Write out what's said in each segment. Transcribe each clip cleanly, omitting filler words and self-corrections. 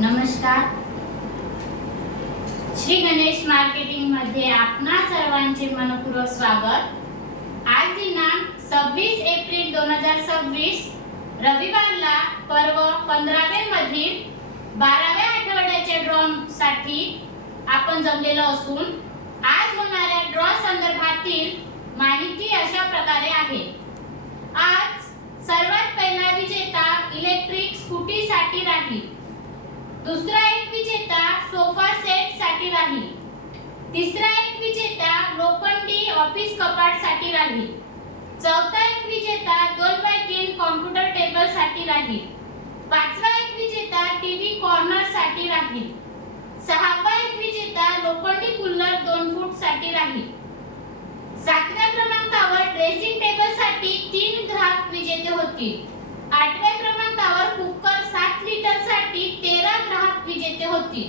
नमस्कार. श्री गणेश मार्केटिंग मध्ये आपणा सर्वांचे मनपूर्वक स्वागत. आज दिनांक 26 एप्रिल 2026 रविवारला पर्व 15वे मधील 12व्या आठवड्याच्या ड्रॉ साठी आपण जमलेलो असून आज होणाऱ्या ड्रॉ संदर्भातील माहिती अशा प्रकारे आहे. आज सर्वात पहिला विजेता इलेक्ट्रिक स्कूटी साठी राहील. दुसरा एक विजेता सोफा सेट साठी राहील. तिसरा एक विजेता लोखंडी ऑफिस कपाट साठी राहील. चौथा एक विजेता 2x3 कॉम्प्युटर टेबल साठी राहील. पाचवा एक विजेता टीव्ही कॉर्नर साठी राहील. सहावा एक विजेता लोखंडी कूलर 2 फूट साठी राहील. सातव्या क्रमांकावर ड्रेसिंग टेबल साठी 3 ग्राहक विजेते होतील. आठव्या क्रमांकावर कुकर 7 लिटर साठी 13 ग्राहक विजेते होतील.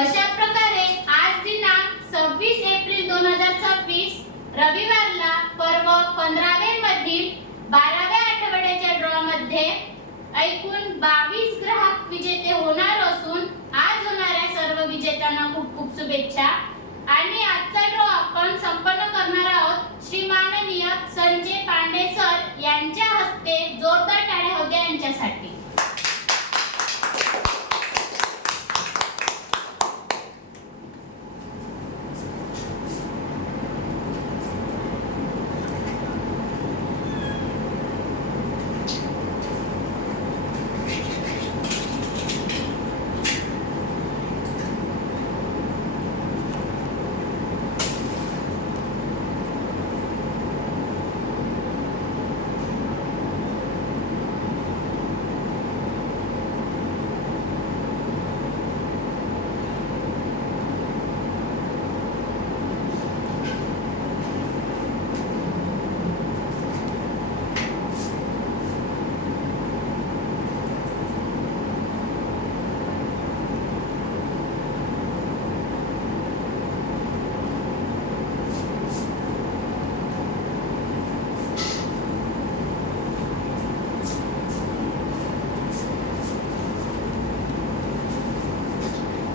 अशा प्रकारे आज दिनांक 26 एप्रिल 2026 रविवारला पर्व 15वे मधील 12व्या आठवड्याच्या ड्रॉ मध्ये एकूण 22 ग्राहक विजेते होणार असून आज होणाऱ्या सर्व विजेत्यांना खूप खूप शुभेच्छा. आणि आजचा ड्रॉ आपण संपन्न करणार आहोत श्री माननीय संजय पांडे सर यांच्या हस्ते. जोरदार टाळ्या होत्या यांच्यासाठी.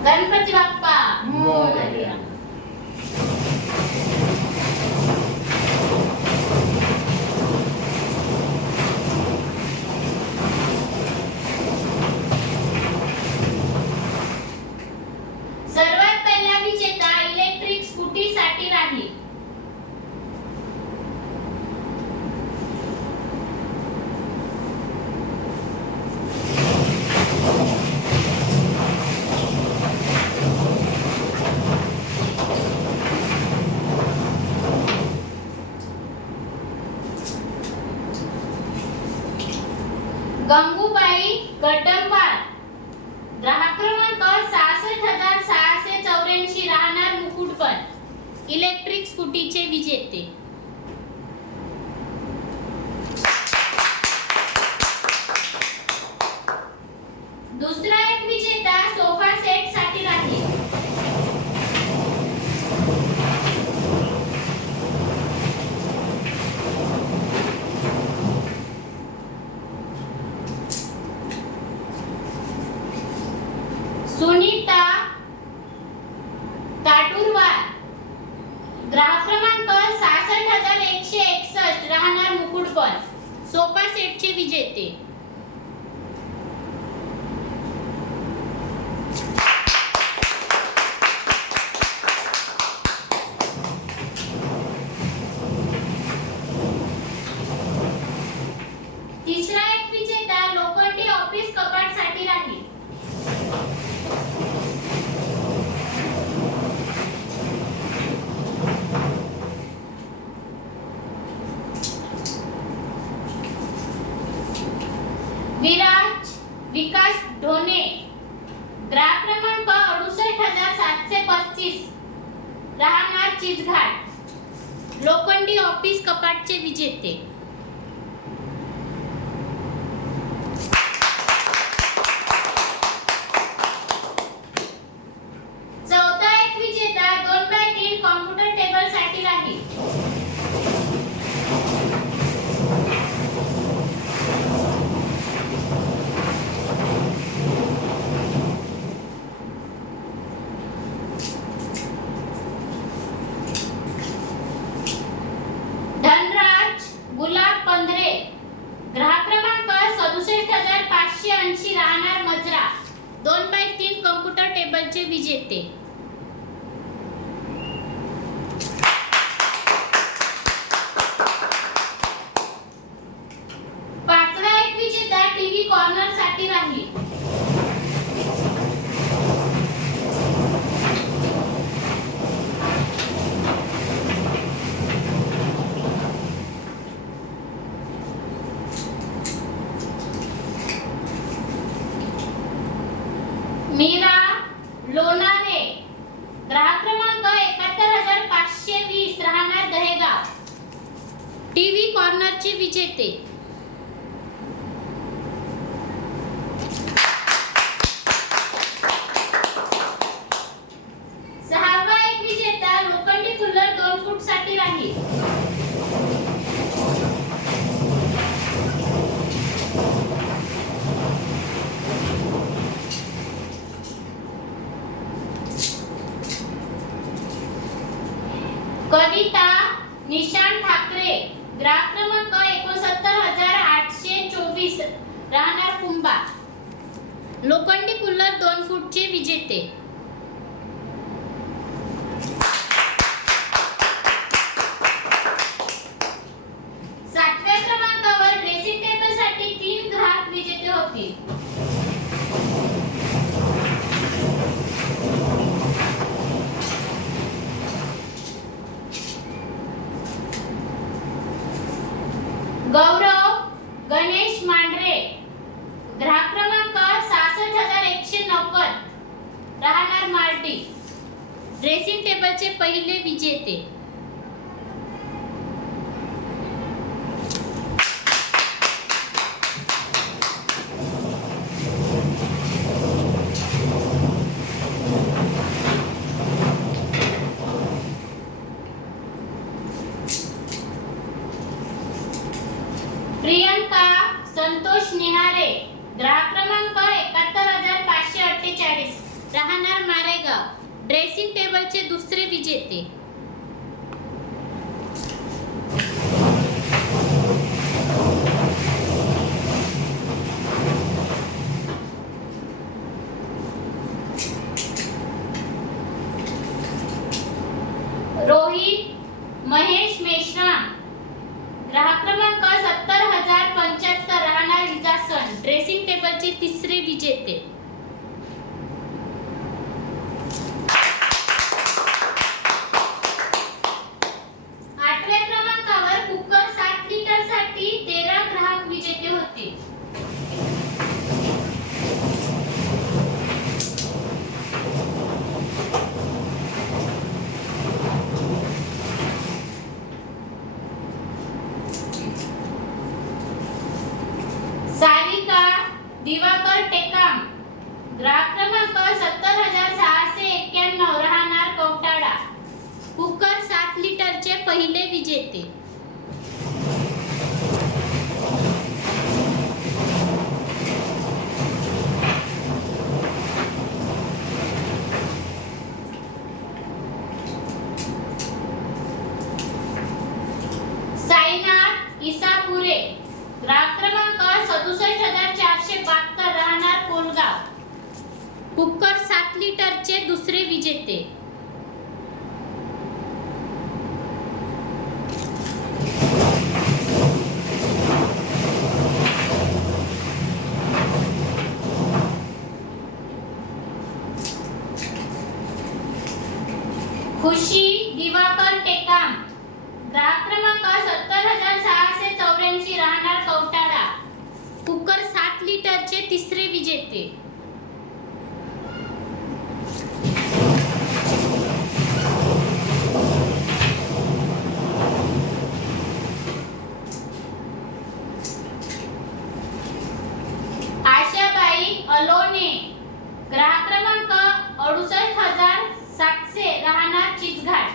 गणपती बाप्पा मोरया. सर्वात पहिला विजेता इलेक्ट्रिक स्कूटी साठी राहील. गंगूबाई गडंबाळ ग्राहक क्रमांक 66,684 राहणार मुकुटपण इलेक्ट्रिक स्कूटीचे विजेते. दुसरा एक विजेता सोफा सेट साठी राहील. सुनीता ताटुरवार ग्राहक क्रमांक 66,161 राहणार मुकुटपण सोफा सेटचे विजेते. तिसरा एक विजेता लोखंडी ऑफिस कपाट साठी राहील. विराज विकास ढोणे ग्राहक क्रमांक 68,735 राहणार चिचघाट लोखंडी ऑफिस कपाटचे विजेते. चौथा एक विजेता 2x3 कॉम्प्युटर टेबल साठी राहील. 70,580 राहणार मजरा 2x3 कॉम्प्युटर टेबलचे विजेते. पाचवा एक विजेता टीव्ही कॉर्नर साठी राहील. मीरा लोणारे ग्राहक क्रमांक 71,520 राहणार दहेगाव टीव्ही कॉर्नरचे विजेते. सहावा एक विजेता लोखंडी कुल्लर 2 फूट साठी राहील. कविता निशांत ठाकरे ग्राहक क्रमांक 69,824 राहणार कुंभा लोखंडी कुल्लर 2 फूटचे विजेते. सातव्या क्रमांकावर ड्रेसिंग टेबल साठी 3 ग्राहक विजेते होतील. गौरव गणेश मांढरे ग्राहक क्रमांक 66,190 राहणार मार्टी ड्रेसिंग टेबलचे पहिले विजेते. प्रियंका संतोष निहारे ग्राहक क्रमांक 71,548 राहणार मारेगाव ड्रेसिंग टेबलचे दुसरे विजेते. रोहित महेश मेश्राम ग्राहक क्रमांक 70,075 राहणार विजासन ड्रेसिंग टेबलचे तिसरे विजेते. आठव्या क्रमांकावर कुकर 7 लिटर साठी 13 ग्राहक विजेते होते. सारिका दिवाकर टेकाम ग्राहक क्रमांक 70,691 राहणार कवटाळा कुकर 7 लिटरचे पहिले विजेते. साईनाथ इसापुरे ग्राहक क्रमांक 67,472 राहणार कोलगाव कुकर 7 लिटरचे दुसरे विजेते. खुशी दिवाकर टेकाम ग्राहक क्रमांक 70,684 राहणार कवटाळा कुकर 7 लिटरचे तिसरे विजेते. आशाबाई अलोने ग्राहक क्रमांक 68,700 राहणार चिचघाट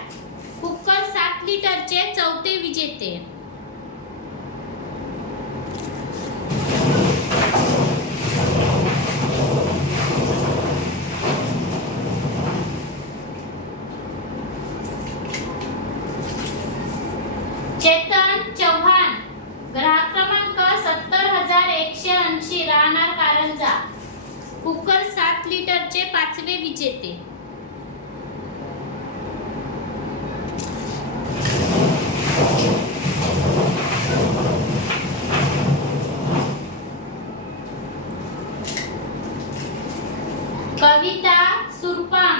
कुकर 7 लिटरचे चौथे विजेते. चेतन चव्हाण ग्राहक क्रमांक 70,180 राहणार कुकर 7 लिटरचे 5वे विजेते. कविता सुरपाम,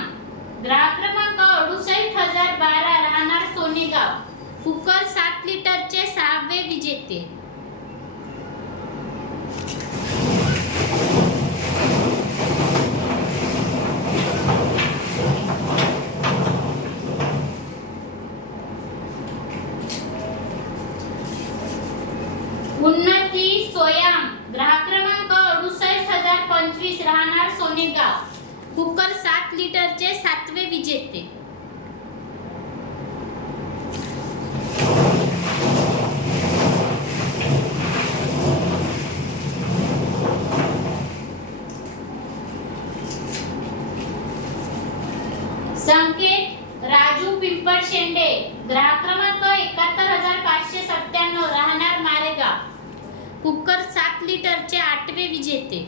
ग्राहक क्रमांक 68,012, राहणार सोनेगाव, कुकर 7 लिटरचे 6वे विजेते. उन्नती सोयाम, ग्राहक क्रमांक 68,025, राहणार सोनेगाव, कुकर 7 लिटरचे 7वे विजेते. संकेत राजू पिंपळशेंडे, ग्राहक क्रमांक 71,597, राहणार मारेगाव, कुकर 7 लिटरचे 8वे विजेते.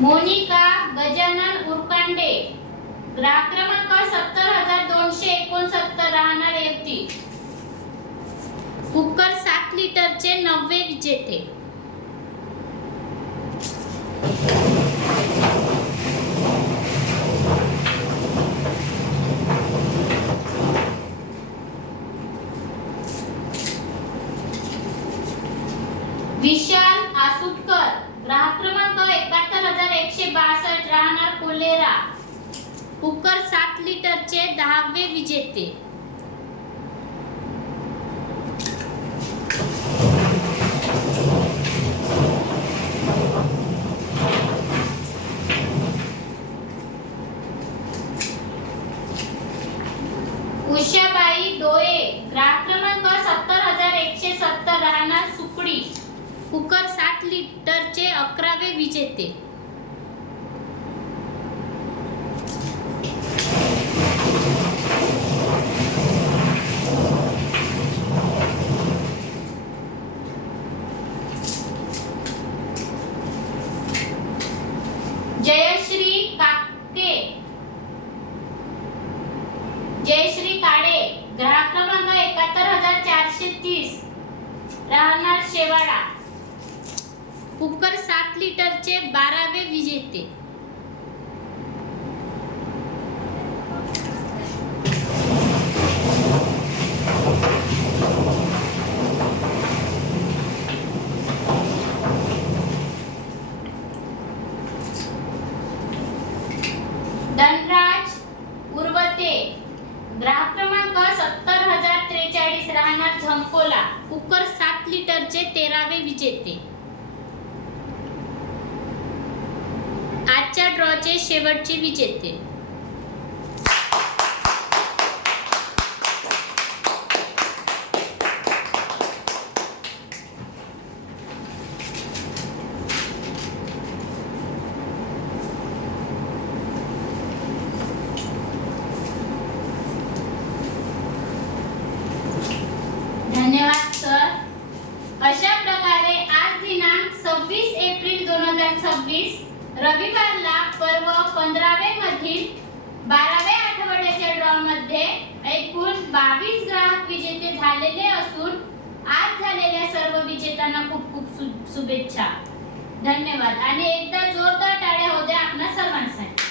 मोनिका गजानन उरकांडे, ग्राहक क्रमांक 70,269, राहणार येवती, कुकर 7 लिटरचे 9वे विजेते. विशाल आसुटकर, ग्राहक क्रमांक 71,162, राहणार कोलेरा, कुकर 7 लिटरचे 10वे विजेते. उषाबाई डोळे, ग्राहक क्रमांक 70,170, राहणार सुकडी, कुकर 7 लिटरचे 11वे विजेते. जयश्री काके, जयश्री काळे, ग्राहक क्रमांक 71,430, राहणार शेवाडा, कुकर 7 लिटरचे 12वे विजेते. धनराज उर्वते, ग्राहक क्रमांक 70,043, राहणार झंकोला, कुकर 7 लिटरचे 13वे विजेते. आजच्या ड्रॉचे शेवटचे विजेते. धन्यवाद सर. अशा प्रकारे आज दिनांक 26 एप्रिल 2026 रविवारला पर्व 15वे मधील 12व्या आठवड्याच्या ड्रॉ मध्ये एकूण 22 ग्राहक विजेते झालेले असून आज झालेल्या सर्व विजेत्यांना खूप खूप शुभेच्छा. धन्यवाद आणि एकदा जोरदार टाळ्या होऊ द्या आपणा सर्वांसाठी.